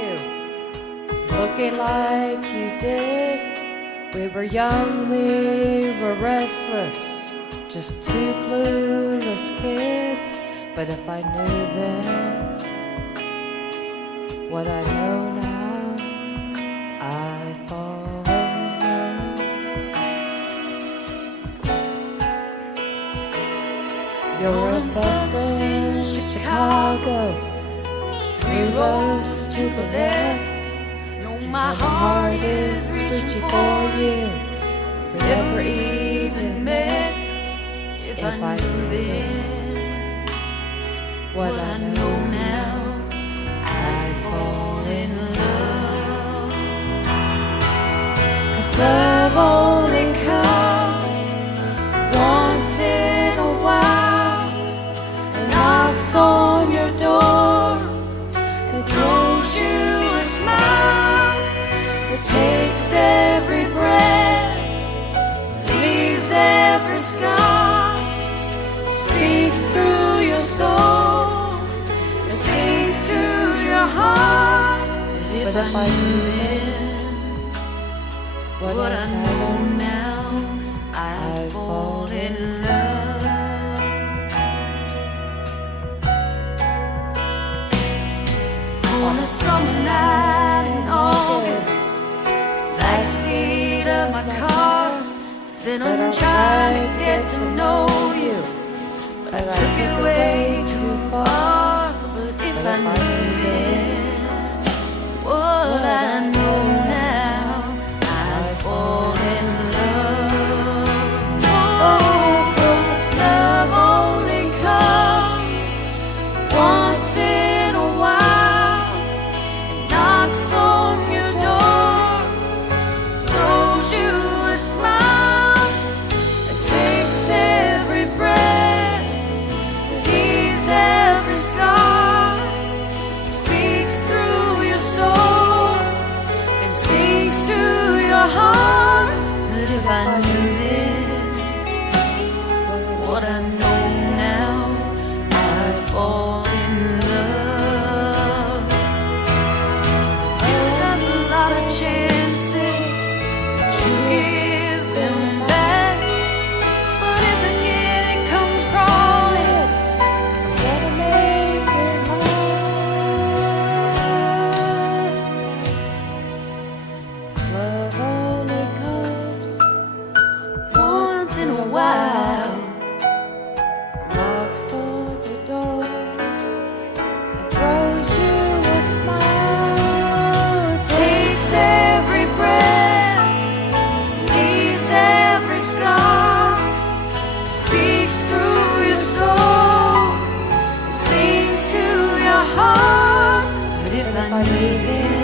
you, looking like you did. We were young, we were restless, just two clueless kids. But if I knew then what I know now, I'd fall in love. You're a bus in Chicago, 3 rows to the left. My heart is reaching for you. We never even met. If I knew then what I know now, I'd fall in love. 'Cause love only comes once in a while and knocks on your door and throws you a smile. It takes every breath, leaves every scar, speaks through your soul, and sings to your heart. But if I knew then what I know now, I'd fall in love. On a summer night in August, backseat of my car, then I'm trying to get to know you, but I took it way too far. But if I knew then what I know now, I'd fall in love. Oh, 'cause love only comes once in a while and knocks on your door, throws you a smile, and takes every breath, leaves every scar, speaks through your soul, and sings to your heart. But if I knew then what I know now, I'd fall in love. You've got a lot of chances, but you give them back. But if again it comes crawling, I'm gonna make it last. 'Cause love only comes once in a while, knocks on your door and throws you a smile. Takes every breath, leaves every scar, speaks through your soul, sings to your heart. But if I knew then